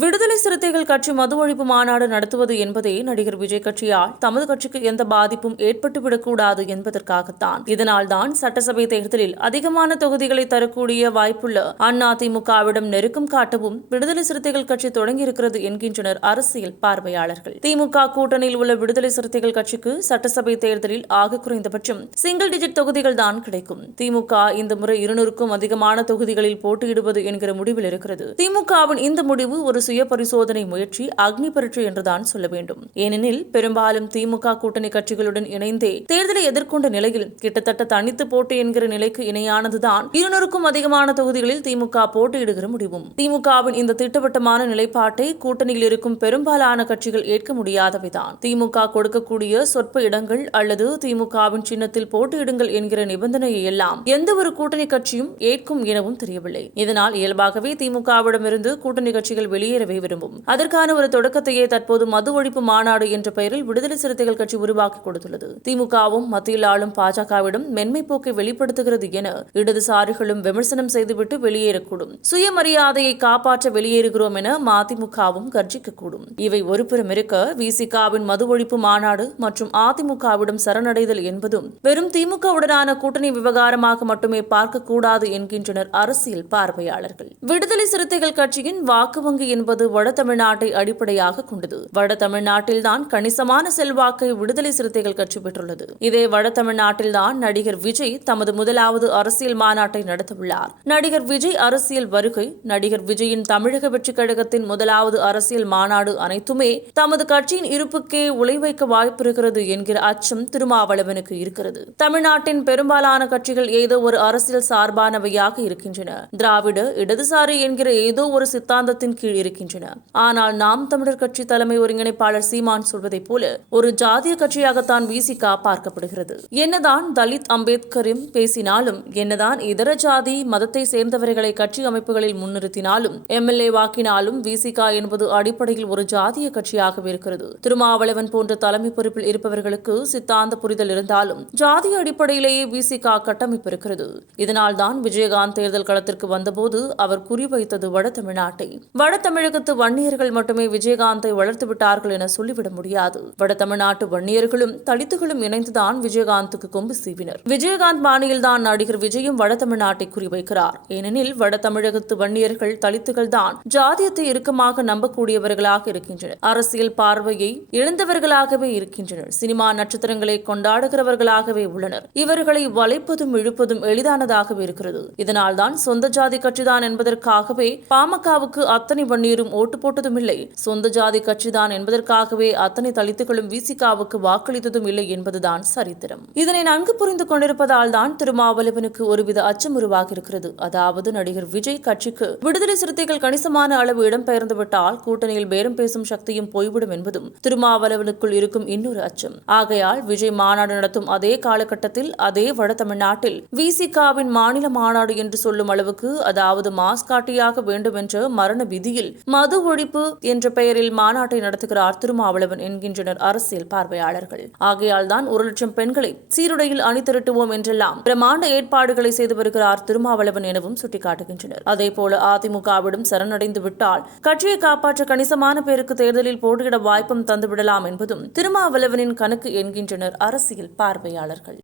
விடுதலை சிறுத்தைகள் கட்சி மது ஒழிப்பு மாநாடு நடத்துவது என்பதே நடிகர் விஜய் கட்சியால் தமது கட்சிக்கு எந்த பாதிப்பும் ஏற்பட்டுவிடக்கூடாது என்பதற்காகத்தான். இதனால்தான் சட்டசபை தேர்தலில் அதிகமான தொகுதிகளை தரக்கூடிய வாய்ப்புள்ள அதிமுகவிடம் நெருக்கம் காட்டவும் விடுதலை சிறுத்தைகள் கட்சி தொடங்கியிருக்கிறது என்கின்றனர் அரசியல் பார்வையாளர்கள். திமுக கூட்டணியில் உள்ள விடுதலை சிறுத்தைகள் கட்சிக்கு சட்டசபை தேர்தலில் ஆக குறைந்தபட்சம் சிங்கிள் டிஜிட் தொகுதிகள் தான் கிடைக்கும். திமுக இந்த முறை இருநூறுக்கும் அதிகமான தொகுதிகளில் போட்டியிடுவது என்கிற முடிவில் இருக்கிறது. திமுகவின் இந்த முடிவு ஒரு சுய பரிசோதனை முயற்சி அக்னி பரீட்சை என்றுதான் சொல்ல வேண்டும். ஏனெனில் பெரும்பாலும் திமுக கூட்டணி கட்சிகளுடன் இணைந்தே தேர்தலை எதிர்கொண்ட நிலையில் கிட்டத்தட்ட தனித்து போட்டி என்கிற நிலைக்கு இணையானதுதான் இருநூறுக்கும் அதிகமான தொகுதிகளில் திமுக போட்டியிடுகிற முடிவும். திமுகவின் இந்த திட்டவட்டமான நிலைப்பாட்டை கூட்டணியில் இருக்கும் பெரும்பாலான கட்சிகள் ஏற்க முடியாதவைதான். திமுக கொடுக்கக்கூடிய சொற்ப இடங்கள் அல்லது திமுகவின் சின்னத்தில் போட்டியிடுங்கள் என்கிற நிபந்தனையை எல்லாம் எந்த ஒரு கூட்டணி கட்சியும் ஏற்கும் எனவும் தெரியவில்லை. இதனால் இயல்பாகவே திமுகவிடமிருந்து கூட்டணி கட்சிகள் வெளியே வெளியேறவே விரும்பும். அதற்கான ஒரு தொடக்கத்தையே தற்போது மது ஒழிப்பு மாநாடு என்ற பெயரில் விடுதலை சிறுத்தைகள் கட்சி உருவாக்கி கொடுத்துள்ளது. திமுகவும் மத்தியில் ஆளும் பாஜகவிடம் மென்மை போக்கை வெளிப்படுத்துகிறது என இடதுசாரிகளும் விமர்சனம் செய்துவிட்டு வெளியேறக்கூடும். சுயமரியாதையை காப்பாற்ற வெளியேறுகிறோம் என மதிமுகவும் கர்ஜிக்கக்கூடும். இவை ஒருபுறம் இருக்க விசிகாவின் மது ஒழிப்பு மாநாடு மற்றும் அதிமுகவிடம் சரணடைதல் என்பதும் வெறும் திமுகவுடனான கூட்டணி விவகாரமாக மட்டுமே பார்க்கக்கூடாது என்கின்றனர் அரசியல் பார்வையாளர்கள். விடுதலை சிறுத்தைகள் கட்சியின் வாக்கு வங்கி என்பது வட தமிழ்நாட்டை அடிப்படையாக கொண்டது. வட தமிழ்நாட்டில்தான் கணிசமான செல்வாக்கை விடுதலை சிறுத்தைகள் கட்சி பெற்றுள்ளது இதே வட தமிழ்நாட்டில்தான் நடிகர் விஜய் தமது முதலாவது அரசியல் மாநாட்டை நடத்தவுள்ளார். நடிகர் விஜய் அரசியல் வருகை நடிகர் விஜயின் தமிழக வெற்றி கழகத்தின் முதலாவது அரசியல் மாநாடு அனைத்துமே தமது கட்சியின் இருப்புக்கே உலை வைக்க வாய்ப்பிருக்கிறது என்கிற அச்சம் திருமாவளவனுக்கு இருக்கிறது. தமிழ்நாட்டின் பெரும்பாலான கட்சிகள் ஏதோ ஒரு அரசியல் சார்பானவையாக இருக்கின்றன. திராவிட இடதுசாரி என்கிற ஏதோ ஒரு சித்தாந்தத்தின் கீழ் இருக்கின்றன ஆனால் நாம் தமிழர் கட்சி தலைமை ஒருங்கிணைப்பாளர் சீமான் சொல்வதைப் போல ஒரு ஜாதிய கட்சியாகத்தான் விசிகா பார்க்கப்படுகிறது. என்னதான் தலித் அம்பேத்கரும் பேசினாலும் என்னதான் இதர ஜாதி மதத்தை சேர்ந்தவர்களை கட்சி அமைப்புகளில் முன்னிறுத்தினாலும் எம்எல்ஏ வாக்கினாலும் விசிகா என்பது அடிப்படையில் ஒரு ஜாதிய கட்சியாகவே இருக்கிறது. திருமாவளவன் போன்ற தலைமை பொறுப்பில் இருப்பவர்களுக்கு சித்தாந்த புரிதல் இருந்தாலும் ஜாதிய அடிப்படையிலேயே விசிகா கட்டமைப்பு இருக்கிறது. இதனால்தான் விஜயகாந்த் தேர்தல் களத்திற்கு வந்தபோது அவர் குறிவைத்தது வட தமிழ்நாட்டை. வட தமிழகத்து வன்னியர்கள் மட்டுமே விஜயகாந்தை வளர்த்து விட்டார்கள் என சொல்லிவிட முடியாது. வட தமிழ்நாட்டு வன்னியர்களும் தலித்துகளும் இணைந்துதான் விஜயகாந்துக்கு கொம்பு சீவினர். விஜயகாந்த் பாணியில்தான் நடிகர் விஜயும் வட தமிழ்நாட்டை குறிவைக்கிறார். ஏனெனில் வட தமிழகத்து வன்னியர்கள் தலித்துகள் தான் ஜாதியத்தை இறுக்கமாக நம்பக்கூடியவர்களாக இருக்கின்றனர். அரசியல் பார்வையை இழந்தவர்களாகவே இருக்கின்றனர். சினிமா நட்சத்திரங்களை கொண்டாடுகிறவர்களாகவே உள்ளனர். இவர்களை வளைப்பதும் இழுப்பதும் எளிதானதாகவே இருக்கிறது. இதனால்தான் சொந்த ஜாதி கட்சிதான் என்பதற்காகவே பாமகவுக்கு அத்தனை வன்னியர் பேரும் ஓட்டு போட்டதும் இல்லை சொந்த ஜாதி கட்சிதான் என்பதற்காகவே அத்தனை தலித்துகளும் விசிகாவுக்கு வாக்களித்ததும் இல்லை என்பதுதான் சரித்திரம். இதனை நன்கு புரிந்து கொண்டிருப்பதால் தான் திருமாவளவனுக்கு ஒருவித அச்சம் உருவாகியிருக்கிறது அதாவது நடிகர் விஜய் கட்சிக்கு விடுதலை சிறுத்தைகள் கணிசமான அளவு இடம்பெயர்ந்து விட்டால் கூட்டணியில் பேரம் பேசும் சக்தியும் போய்விடும் என்பதும் திருமாவளவனுக்குள் இருக்கும் இன்னொரு அச்சம். ஆகையால் விஜய் மாநாடு நடத்தும் அதே காலகட்டத்தில் அதே வட தமிழ்நாட்டில் விசிகாவின் மாநில மாநாடு என்று சொல்லும் அளவுக்கு அதாவது மாஸ்காட்டியாக வேண்டும் என்ற மரண விதியில் மது ஒழிப்பு என்ற பெயரில் மாநாட்டை நடத்துகிறார் திருமாவளவன் என்கின்றனர் அரசியல் பார்வையாளர்கள். ஆகையால் தான் ஒரு லட்சம் பெண்களை சீருடையில் அணிதிரட்டுவோம் என்றெல்லாம் பிரமாண்ட ஏற்பாடுகளை செய்து வருகிறார் திருமாவளவன் எனவும் சுட்டிக்காட்டுகின்றனர். அதேபோல அதிமுகவிடம் சரணடைந்து விட்டால் கட்சியை காப்பாற்ற கணிசமான பேருக்கு தேர்தலில் போட்டியிட வாய்ப்பும் தந்துவிடலாம் என்பதும் திருமாவளவனின் கணக்கு என்கின்றனர் அரசியல் பார்வையாளர்கள்.